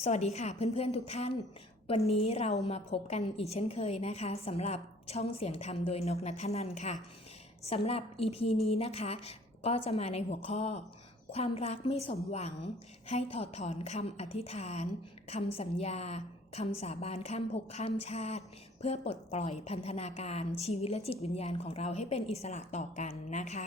สวัสดีค่ะเพื่อนๆทุกท่าน วันนี้เรามาพบกันอีกเช่นเคยนะคะสำหรับช่องเสียงธรรมโดยนกนัทนันค่ะสำหรับ EP นี้นะคะ ก็จะมาในหัวข้อ ความรักไม่สมหวัง ให้ถอดถอนคำอธิษฐานคำสัญญาคำสาบานข้ามภพข้ามชาติ เพื่อปลดปล่อยพันธนาการชีวิตและจิตวิญญาณของเราให้เป็นอิสระต่อกันนะคะ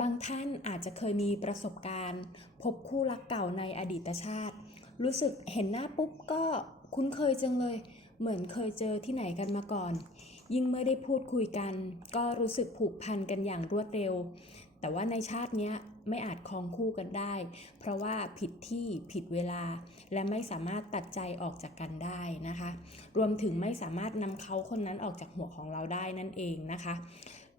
บางท่านอาจจะเคยมีประสบการณ์ พบคู่รักเก่าในอดีตชาติ รู้สึกเห็นหน้าปุ๊บก็คุ้นเคยจังเลย เหมือนเคยเจอที่ไหนกันมาก่อน ยิ่งเมื่อได้พูดคุยกัน ก็รู้สึกผูกพันกันอย่างรวดเร็ว แต่ว่าในชาติเนี้ยไม่อาจครองคู่กันได้ เพราะว่าผิดที่ผิดเวลา และไม่สามารถตัดใจออกจากกันได้นะคะ รวมถึงไม่สามารถนำเขาคนนั้นออกจากหัวของเราได้นั่นเองนะคะ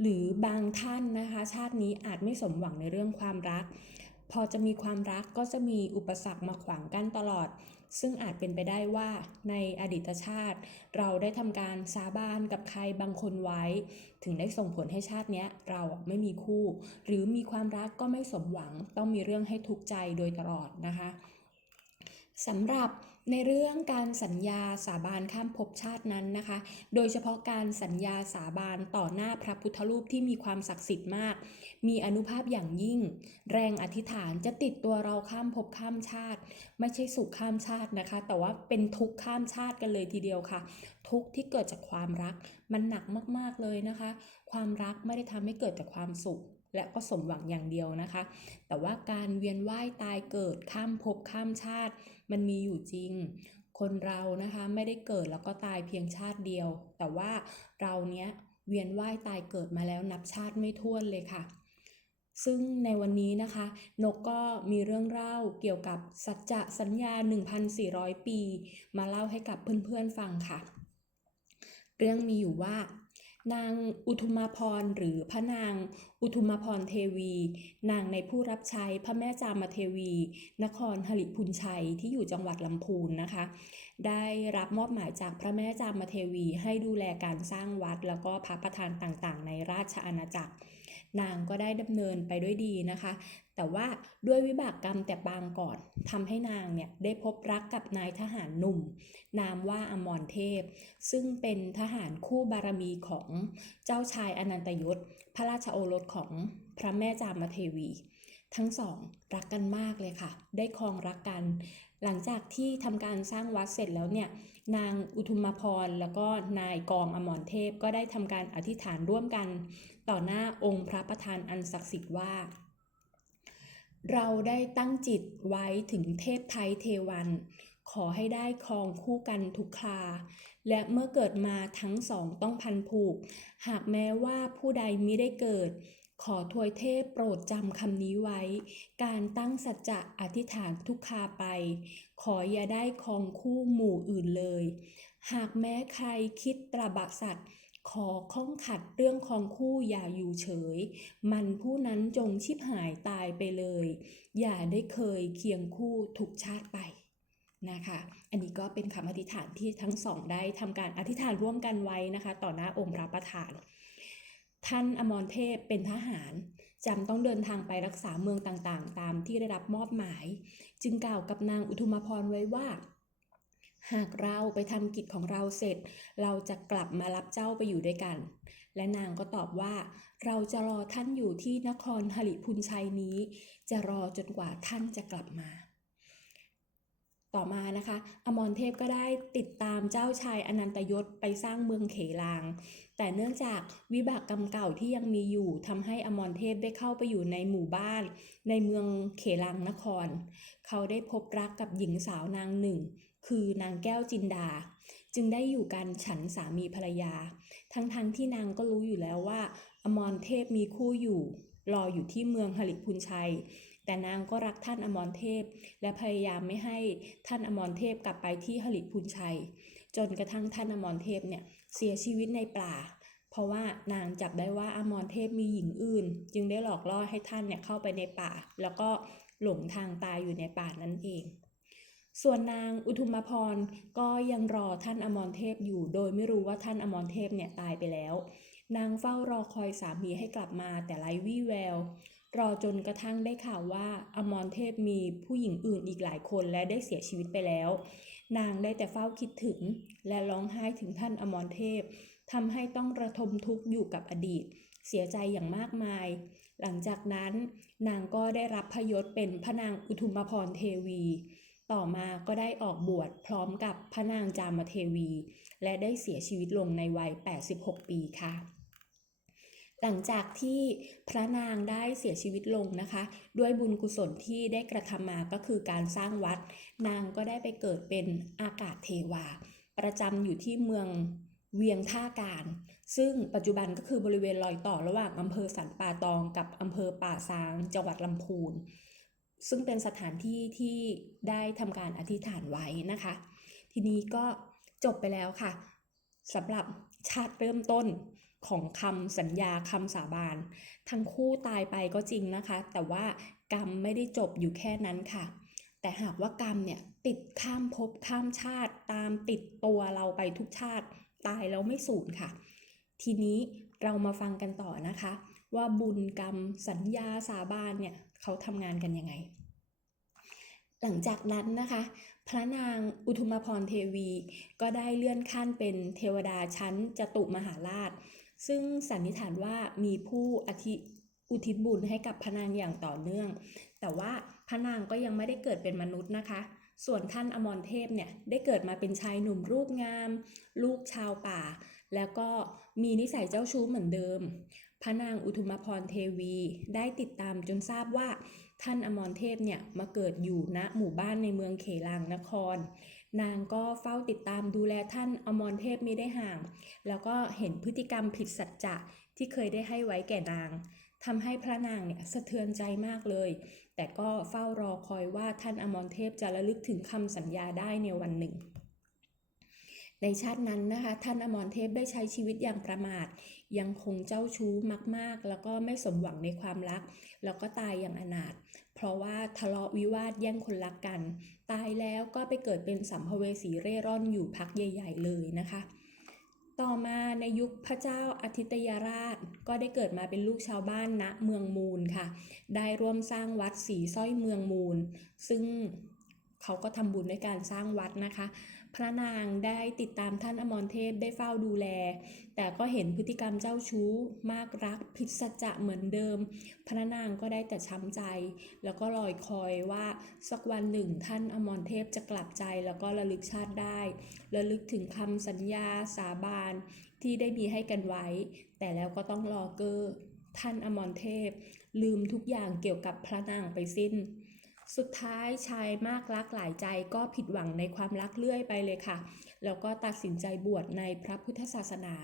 หรือบางท่านนะคะ ชาตินี้อาจไม่สมหวังในเรื่องความรัก พอจะมีความรักก็จะมีอุปสรรคมาขวางกั้นตลอด ซึ่งอาจเป็นไปได้ว่าในอดีตชาติ เราได้ทำการสาบานกับใครบางคนไว้ ถึงได้ส่งผลให้ชาตินี้เราไม่มีคู่ หรือมีความรักก็ไม่สมหวังต้องมีเรื่องให้ทุกข์ใจโดยตลอดนะคะสำหรับในเรื่องการสัญญาสาบานข้ามภพชาตินั้นนะคะ โดยเฉพาะการสัญญาสาบานต่อหน้าพระพุทธรูปที่มีความศักดิ์สิทธิ์มาก มีอนุภาพอย่างยิ่ง แรงอธิษฐานจะติดตัวเราข้ามภพข้ามชาติ ไม่ใช่สุขข้ามชาตินะคะ แต่ว่าเป็นทุกข์ข้ามชาติกันเลยทีเดียวค่ะ ทุกข์ที่เกิดจากความรัก มันหนักมากๆเลยนะคะ ความรักไม่ได้ทำให้เกิดแต่ความสุขและก็สมหวังอย่างเดียวนะคะ แต่ว่าการเวียนว่ายตายเกิดข้ามภพข้ามชาติ มันมีอยู่จริง คนเรานะคะไม่ได้เกิดแล้วก็ตายเพียงชาติเดียว แต่ว่าเราเนี้ยเวียนว่ายตายเกิดมาแล้วนับชาติไม่ถ้วนเลยค่ะ ซึ่งในวันนี้นะคะ นกก็มีเรื่องเล่าเกี่ยวกับสัจจะสัญญา 1,400 ปี มาเล่าให้กับเพื่อนๆฟังค่ะ เรื่องมีอยู่ว่านางอุทุมาพรหรือพระนางอุทุมาพรเทวี นางในผู้รับใช้พระแม่จามเทวี นครหริพุนชัยที่อยู่จังหวัดลำพูนนะคะ ได้รับมอบหมายจากพระแม่จามเทวีให้ดูแลการสร้างวัดแล้วก็พระประธานต่างๆ ในราชอาณาจักร นางก็ได้ดำเนินไปด้วยดีนะคะ แต่ว่าด้วยวิบากกรรมแต่ปางก่อนทำให้นางเนี่ยได้พบรักกับนายทหารหนุ่ม นามว่าอมรเทพ ซึ่งเป็นทหารคู่บารมีของเจ้าชายอนันตยศ พระราชโอรสของพระแม่จามเทวี ทั้งสองรักกันมากเลยค่ะ ได้ครองรักกัน หลังจากที่ทำการสร้างวัดเสร็จแล้วเนี่ยนางอุทุมพรแล้วก็นายกองอมรเทพก็ได้ทำการอธิษฐานร่วมกันต่อหน้าองค์พระประธานอันศักดิ์สิทธิ์ว่า เราได้ตั้งจิตไว้ถึงเทพไทยเทวัน ขอให้ได้ครองคู่กันทุกคราและเมื่อเกิดมาทั้งสองต้องพันผูก หากแม้ว่าผู้ใดมิได้เกิด ขอทวยเทพโปรดจำคำนี้ไว้ การตั้งสัจจะอธิษฐานทุกคาไป ขออย่าได้คองคู่หมู่อื่นเลย หากแม้ใครคิดตระบะสัตว์ ขอข้องขัดเรื่องของคู่อย่าอยู่เฉย มันผู้นั้นจงชิบหายตายไปเลย อย่าได้เคยเคียงคู่ทุกชาติไปนะคะ อันนี้ก็เป็นคำอธิษฐานที่ทั้งสองได้ทำการอธิษฐานร่วมกันไว้นะคะ ต่อหน้าองค์พระประธาน ท่านอมรเทพเป็นทหารจำต้องเดินทางไปรักษาเมืองต่างๆ ตามที่ได้รับมอบหมาย จึงกล่าวกับนางอุทุมพรไว้ว่า หากเราไปทำกิจของเราเสร็จ เราจะกลับมารับเจ้าไปอยู่ด้วยกัน และนางก็ตอบว่า เราจะรอท่านอยู่ที่นครหริพุนชัยนี้ จะรอจนกว่าท่านจะกลับมาต่อมานะคะ อมรเทพก็ได้ติดตามเจ้าชายอนันตยศไปสร้างเมืองเขลาง แต่เนื่องจากวิบากกรรมเก่าที่ยังมีอยู่ทำให้อมรเทพได้เข้าไปอยู่ในหมู่บ้าน ในเมืองเขลางนคร เขาได้พบรักกับหญิงสาวนางหนึ่ง คือนางแก้วจินดา จึงได้อยู่กันฉันสามีภรรยา ทั้งๆทที่นางก็รู้อยู่แล้วว่า อมรเทพมีคู่อยู่ รออยู่ที่เมืองหริพุนชัยแต่นางก็รักท่านอมรเทพ และพยายามไม่ให้ท่านอมรเทพกลับไปที่หริพุนชัย จนกระทั่งท่านอมรเทพเนี่ย เสียชีวิตในป่า เพราะว่านางจับได้ว่าอมรเทพมีหญิงอื่น จึงได้หลอกล่อให้ท่านเนี่ยเข้าไปในป่า แล้วก็หลงทางตายอยู่ในป่านั่นเอง ส่วนนางอุทุมพรก็ยังรอท่านอมรเทพอยู่ โดยไม่รู้ว่าท่านอมรเทพเนี่ยตายไปแล้ว นางเฝ้ารอคอยสามีให้กลับมาแต่ไร้วี่แววรอจนกระทั่งได้ข่าวว่าอมรเทพมีผู้หญิงอื่นอีกหลายคนและได้เสียชีวิตไปแล้ว นางได้แต่เฝ้าคิดถึง และร้องไห้ถึงท่านอมรเทพทำให้ต้องระทมทุกข์อยู่กับอดีต เสียใจอย่างมากมาย หลังจากนั้น นางก็ได้รับพยศเป็นพระนางอุทุมพรเทวี ต่อมาก็ได้ออกบวชพร้อมกับพระนางจามเทวี และได้เสียชีวิตลงในวัย 86 ปีค่ะ หลังจากที่พระนางได้เสียชีวิตลงนะคะ ด้วยบุญกุศลที่ได้กระทำมาก็คือการสร้างวัด นางก็ได้ไปเกิดเป็นอากาศเทวา ประจำอยู่ที่เมืองเวียงท่าการ ซึ่งปัจจุบันก็คือบริเวณรอยต่อระหว่างอำเภอสันป่าตองกับอำเภอป่าซาง จังหวัดลำพูน ซึ่งเป็นสถานที่ที่ได้ทำการอธิษฐานไว้นะคะ ทีนี้ก็จบไปแล้วค่ะสำหรับชาติเริ่มต้น ของคำสัญญาคำสาบานทั้งคู่ตายไปก็จริงนะคะ แต่ว่ากรรมไม่ได้จบอยู่แค่นั้นค่ะ แต่หากว่ากรรมเนี่ยติดข้ามภพข้ามชาติ ตามติดตัวเราไปทุกชาติ ตายแล้วไม่สูญค่ะ ทีนี้เรามาฟังกันต่อนะคะ ว่าบุญกรรมสัญญาสาบานเนี่ยเขาทำงานกันยังไง หลังจากนั้นนะคะ พระนางอุทุมพรเทวี ก็ได้เลื่อนขั้นเป็นเทวดาชั้นจตุมหาราช ซึ่งสันนิษฐานว่ามีผู้อธิอุทิศบุญให้กับพระนางอย่างต่อเนื่อง แต่ว่าพระนางก็ยังไม่ได้เกิดเป็นมนุษย์นะคะ ส่วนท่านอมรเทพเนี่ยได้เกิดมาเป็นชายหนุ่มรูปงาม ลูกชาวป่า แล้วก็มีนิสัยเจ้าชู้เหมือนเดิม พระนางอุทุมพรเทวีได้ติดตามจนทราบว่าท่านอมรเทพเนี่ยมาเกิดอยู่ณหมู่บ้านในเมืองเขลางนคร นางก็เฝ้าติดตามดูแลท่านอมรเทพไม่ได้ห่าง แล้วก็เห็นพฤติกรรมผิดสัจจะที่เคยได้ให้ไว้แก่นางทำให้พระนางเนี่ยสะเทือนใจมากเลย แต่ก็เฝ้ารอคอยว่าท่านอมรเทพจะระลึกถึงคำสัญญาได้ในวันหนึ่ง ในชาตินั้นนะคะ ท่านอมรเทพได้ใช้ชีวิตอย่างประมาท ยังคงเจ้าชู้มากๆ แล้วก็ไม่สมหวังในความรัก แล้วก็ตายอย่างอนาถ เพราะว่าทะเลาะวิวาทแย่งคนรักกัน ตายแล้วก็ไปเกิดเป็นสัมภเวสีเร่ร่อนอยู่พักใหญ่ ๆ เลยนะคะ ต่อมาในยุคพระเจ้าอาทิตยราช ก็ได้เกิดมาเป็นลูกชาวบ้านณเมืองมูลค่ะ ได้ร่วมสร้างวัดสีสร้อยเมืองมูล ซึ่งเขาก็ทำบุญด้วยการสร้างวัดนะคะ พระนางได้ติดตามท่านอมรเทพได้เฝ้าดูแล แต่ก็เห็นพฤติกรรมเจ้าชู้มากรักผิดสัจจะเหมือนเดิม พระนางก็ได้แต่ช้ำใจ แล้วก็ลอยคอยว่าสักวันหนึ่งท่านอมรเทพจะกลับใจแล้วก็ระลึกชาติได้ ระลึกถึงคำสัญญาสาบานที่ได้มีให้กันไว้ แต่แล้วก็ต้องรอเกอร์ท่านอมรเทพ ลืมทุกอย่างเกี่ยวกับพระนางไปสิ้น สุดท้ายชายมากรักหลายใจก็ผิดหวังในความรักเลื่อยไปเลยค่ะ แล้วก็ตัดสินใจบวชในพระพุทธศาสนา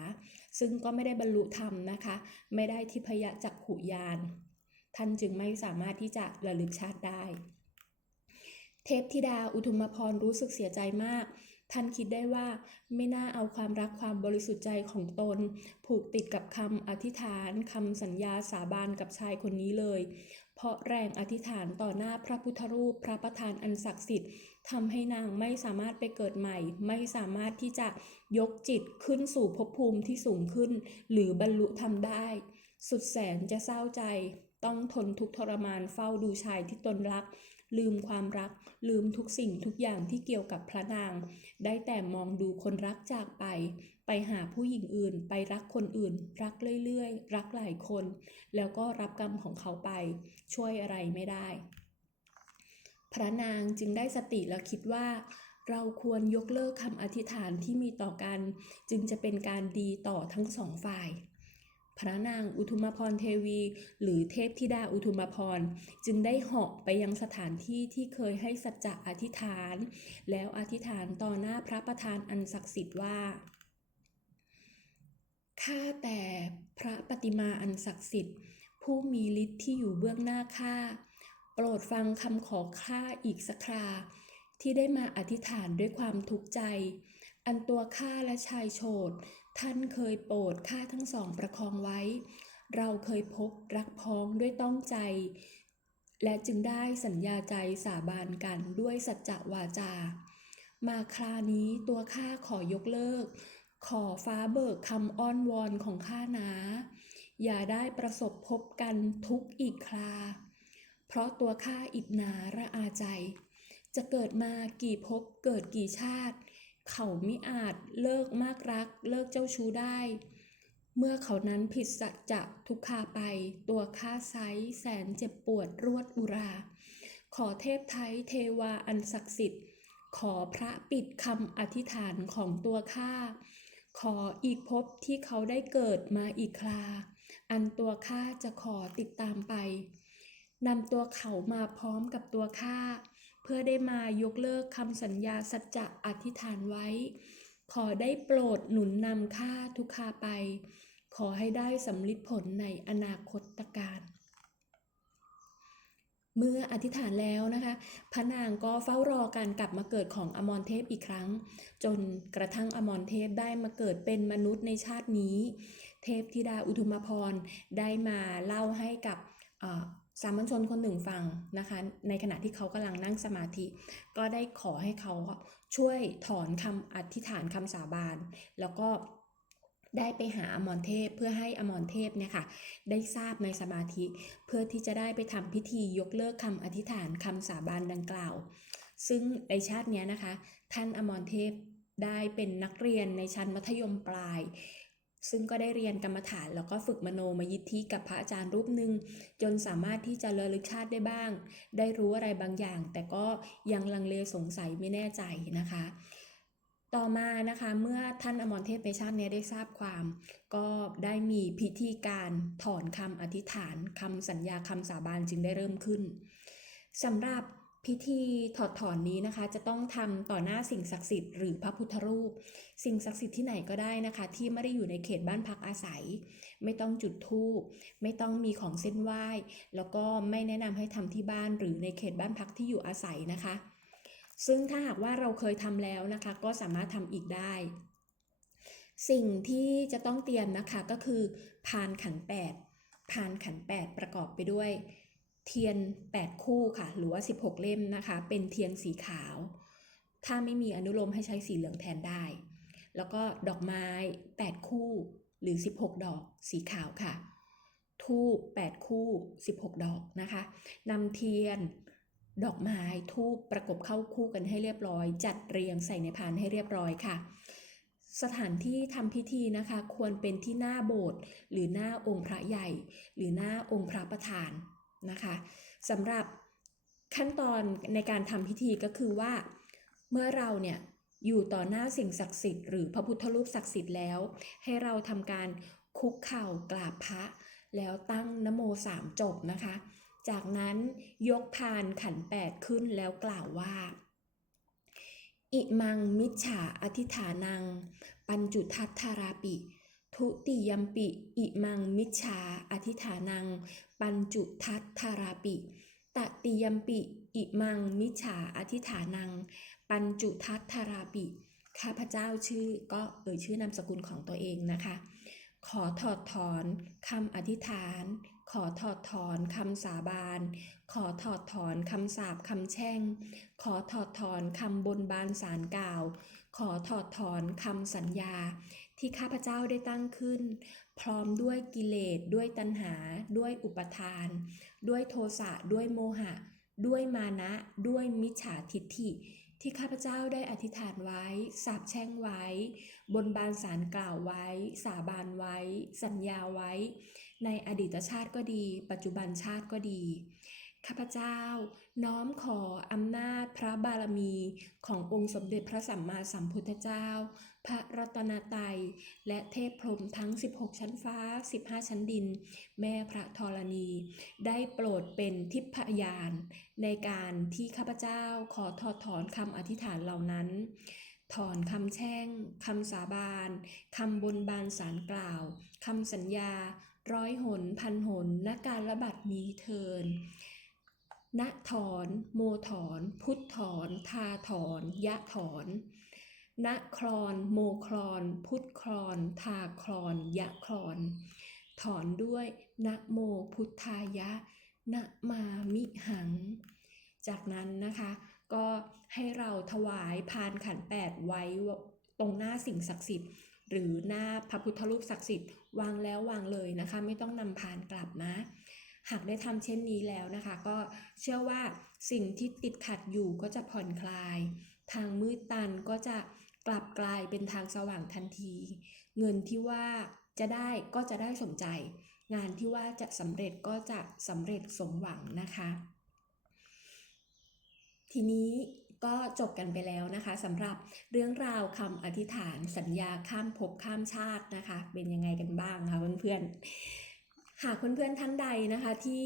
ซึ่งก็ไม่ได้บรรลุธรรมนะคะ ไม่ได้ทิพยจักขุยาน ท่านจึงไม่สามารถที่จะระลึกชาติได้ เทพธิดาอุทุมพรรู้สึกเสียใจมากท่านคิดได้ว่าไม่น่าเอาความรักความบริสุทธิ์ใจของตน ผูกติดกับคำอธิษฐานคำสัญญาสาบานกับชายคนนี้เลย ราะแรงอธิษฐานต่อหน้าพระพุทธรูปพระประธานอันศักดิ์สิทธิ์ทำให้นางไม่สามารถไปเกิดใหม่ ไม่สามารถที่จะยกจิตขึ้นสู่ภพภูมิที่สูงขึ้น หรือบรรลุธรรมได้ สุดแสนจะเศร้าใจ ต้องทนทุกทรมานเฝ้าดูชายที่ตนรัก ลืมความรัก ลืมทุกสิ่งทุกอย่างที่เกี่ยวกับพระนาง ได้แต่มองดูคนรักจากไป ไปหาผู้หญิงอื่น ไปรักคนอื่น รักเรื่อยๆ รักหลายคน แล้วก็รับกรรมของเขาไป ช่วยอะไรไม่ได้ พระนางจึงได้สติและคิดว่า เราควรยกเลิกคำอธิษฐานที่มีต่อกัน จึงจะเป็นการดีต่อทั้งสองฝ่ายพระนางอุทุมพรเทวี หรือเทพธิดาอุทุมพร จึงได้เหาะไปยังสถานที่ที่เคยให้สัจจะอธิษฐาน แล้วอธิษฐานต่อหน้าพระประธานอันศักดิ์สิทธิ์ว่า ข้าแต่พระปฏิมาอันศักดิ์สิทธิ์ ผู้มีฤทธิ์ที่อยู่เบื้องหน้าข้า โปรดฟังคำขอข้าอีกสักครา ที่ได้มาอธิษฐานด้วยความทุกข์ใจ อันตัวข้าและชายโฉดท่านเคยโปรดข้าทั้งสองประคองไว้ เราเคยพบรักพ้องด้วยต้องใจ และจึงได้สัญญาใจสาบานกันด้วยสัจจะวาจา มาครานี้ตัวข้าขอยกเลิก ขอฟ้าเบิกคำอ้อนวอนของข้านะอย่าได้ประสบพบกันทุกอีกครา เพราะตัวข้าอิดนาระอาใจ จะเกิดมากี่ภพเกิดกี่ชาติ เขามิอาจเลิกมากรัก เลิกเจ้าชู้ได้ เมื่อเขานั้นผิดสัจจะทุกขาไป ตัวข้าไซแสนเจ็บปวดรวดอุรา ขอเทพไทยเทวาอันศักดิ์สิทธิ์ ขอพระปิดคำอธิษฐานของตัวข้า ขออีกภพที่เขาได้เกิดมาอีกครา อันตัวข้าจะขอติดตามไปนำตัวเขามาพร้อมกับตัวข้าเพื่อได้มายกเลิกคำสัญญาสัจจะอธิษฐานไว้ ขอได้โปรดหนุนนำข้าทุกขาไป ขอให้ได้สำลิดผลในอนาคตการ เมื่ออธิษฐานแล้วนะคะพระนางก็เฝ้ารอการกลับมาเกิดของอมรเทพอีกครั้ง จนกระทั่งอมรเทพได้มาเกิดเป็นมนุษย์ในชาตินี้ เทพธิดาอุทุมพรได้มาเล่าให้กับสามัญชนคนหนึ่งฟังนะคะในขณะที่เขากำลังนั่งสมาธิ ก็ได้ขอให้เขาช่วยถอนคำอธิษฐานคำสาบาน แล้วก็ ได้ไปหาอมรเทพเพื่อให้อมรเทพเนี่ยค่ะได้ทราบในสมาธิเพื่อที่จะได้ไปทำพิธียกเลิกคำอธิษฐานคำสาบานดังกล่าว ซึ่งในชาตินี้นะคะ ท่านอมรเทพได้เป็นนักเรียนในชั้นมัธยมปลาย ซึ่งก็ได้เรียนกรรมฐานแล้วก็ฝึกมโนมยิทธิกับพระอาจารย์รูปหนึ่ง จนสามารถที่จะระลึกชาติได้บ้าง ได้รู้อะไรบางอย่าง แต่ก็ยังลังเลสงสัยไม่แน่ใจนะคะ ต่อมานะคะเมื่อท่านอมรเทพในชาตินี้ได้ทราบความ ก็ได้มีพิธีการถอนคำอธิษฐานคำสัญญาคำสาบานจึงได้เริ่มขึ้นสำหรับพิธีถอดถอนนี้นะคะจะต้องทำต่อหน้าสิ่งศักดิ์สิทธิ์หรือพระพุทธรูป สิ่งศักดิ์สิทธิ์ที่ไหนก็ได้นะคะ ที่ไม่ได้อยู่ในเขตบ้านพักอาศัย ไม่ต้องจุดธูปไม่ต้องมีของเส้นไหว้ แล้วก็ไม่แนะนำให้ทำที่บ้านหรือในเขตบ้านพักที่อยู่อาศัยนะคะ ซึ่งถ้าหากว่าเราเคยทำแล้วนะคะ ก็สามารถทำอีกได้ สิ่งที่จะต้องเตรียมนะคะก็คือพานขัน 8 พานขัน 8 ประกอบไปด้วย เทียน 8 คู่ค่ะ หรือว่า 16 เล่มนะคะ เป็นเทียนสีขาว ถ้าไม่มีอนุโลมให้ใช้สีเหลืองแทนได้ แล้วก็ดอกไม้ 8 คู่หรือ 16 ดอกสีขาวค่ะ ทูบ8คู่ 16 ดอกนะคะนำเทียน ดอกไม้ทูบประกบเข้าคู่กันให้เรียบร้อย จัดเรียงใส่ในพานให้เรียบร้อยค่ะ สถานที่ทำพิธีนะคะ ควรเป็นที่หน้าโบสถ์หรือหน้าองค์พระใหญ่ หรือหน้าองค์พระประธานนะคะสำหรับขั้นตอนในการทำพิธีก็คือว่า เมื่อเราเนี่ยอยู่ต่อหน้าสิ่งศักดิ์สิทธิ์หรือพระพุทธรูปศักดิ์สิทธิ์แล้ว ให้เราทำการคุกเข่ากราบพระ แล้วตั้งนโมสามจบนะคะ จากนั้นยกพานขันแปดขึ้นแล้วกล่าวว่า อิมังมิจฉาอธิฐานัง ปัญจุทัตธาราปิ ทุติยมปิ อิมังมิจฉาอธิฐานัง ปัญจุทัตธาราปิ ตติยมปิ อิมังมิจฉาอธิฐานัง ปัญจุทัตธาราปิ ข้าพเจ้าชื่อก็เอ่ยชื่อนามสกุลของตัวเองนะคะ ขอถอดถอนคำอธิษฐาน ขอถอดถอนคำสาบาน ขอถอดถอนคำสาปคำแช่ง ขอถอดถอนคำบนบานสารกล่าว ขอถอดถอนคำสัญญา ที่ข้าพเจ้าได้ตั้งขึ้น พร้อมด้วยกิเลส ด้วยตัณหา ด้วยอุปทาน ด้วยโทสะ ด้วยโมหะ ด้วยมานะ ด้วยมิจฉาทิฏฐิที่ข้าพเจ้าได้อธิษฐานไว้ สาปแช่งไว้ บนบานสารกล่าวไว้ สาบานไว้ สัญญาไว้ ในอดีตชาติก็ดี ปัจจุบันชาติก็ดี ข้าพเจ้า น้อมขออำนาจพระบารมีขององค์สมเด็จพระสัมมาสัมพุทธเจ้า พระรัตนตรัยและเทพพรหมทั้ง 16 ชั้นฟ้า 15 ชั้นดิน แม่พระธรณี ได้โปรดเป็นทิพยาน ในการที่ข้าพเจ้าขอถอดถอนคำอธิษฐานเหล่านั้นถอนคำแช่ง คำสาบาน คำบนบานสารกล่าว คำสัญญา ร้อยหน พันหนณการระบัดนี้เทินณถอน โมถอน พุทธถอน ทาถอน ยะถอนณคลอน โมคลอน พุทธคลอน ทาคลอน ยะคลอน ถอนด้วยนะโมพุทธายะนะมามิหัง จากนั้นนะคะ ก็ให้เราถวายพานขันแปดไว้ตรงหน้าสิ่งศักดิ์สิทธิ์ หรือหน้าพระพุทธรูปศักดิ์สิทธิ์วางแล้ววางเลยนะคะ ไม่ต้องนำพานกลับนะหากได้ทำเช่นนี้แล้วนะคะ ก็เชื่อว่าสิ่งที่ติดขัดอยู่ก็จะผ่อนคลาย ทางมืดตันก็จะกลับกลายเป็นทางสว่างทันที เงินที่ว่าจะได้ก็จะได้สมใจ งานที่ว่าจะสำเร็จก็จะสำเร็จสมหวังนะคะ ทีนี้ ก็จบกันไปแล้วนะคะสำหรับเรื่องราวคำอธิษฐานสัญญาข้ามภพข้ามชาตินะคะ เป็นยังไงกันบ้างคะเพื่อนๆหากเพื่อนๆท่านใดนะคะที่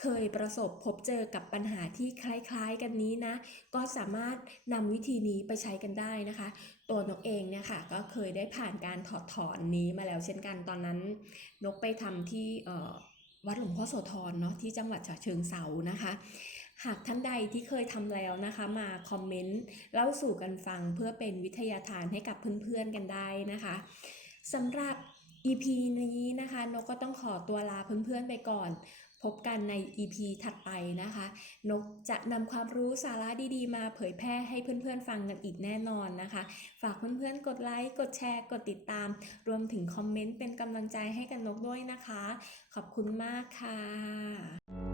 เคยประสบพบเจอกับปัญหาที่คล้ายๆกันนี้นะ ก็สามารถนำวิธีนี้ไปใช้กันได้นะคะ ตัวนกเองเนี่ยค่ะก็เคยได้ผ่านการถอดถอนนี้มาแล้วเช่นกันตอนนั้น นกไปทำที่วัดหลวงพ่อโสธรเนาะที่จังหวัดฉะเชิงเซานะคะ หากท่านใดที่เคยทำแล้วนะคะ มาคอมเมนต์เล่าสู่กันฟังเพื่อเป็นวิทยาทานให้กับเพื่อนๆกันได้นะคะสำหรับ EP นี้นะคะนกก็ต้องขอตัวลาเพื่อนๆไปก่อน พบกันใน EP ถัดไปนะคะ นกจะนำความรู้สาระดีๆ มาเผยแพร่ให้เพื่อนๆฟังกันอีกแน่นอนนะคะ ฝากเพื่อนๆกดไลค์ กดแชร์ กดติดตาม รวมถึงคอมเมนต์เป็นกำลังใจให้กันนกด้วยนะคะ ขอบคุณมากค่ะ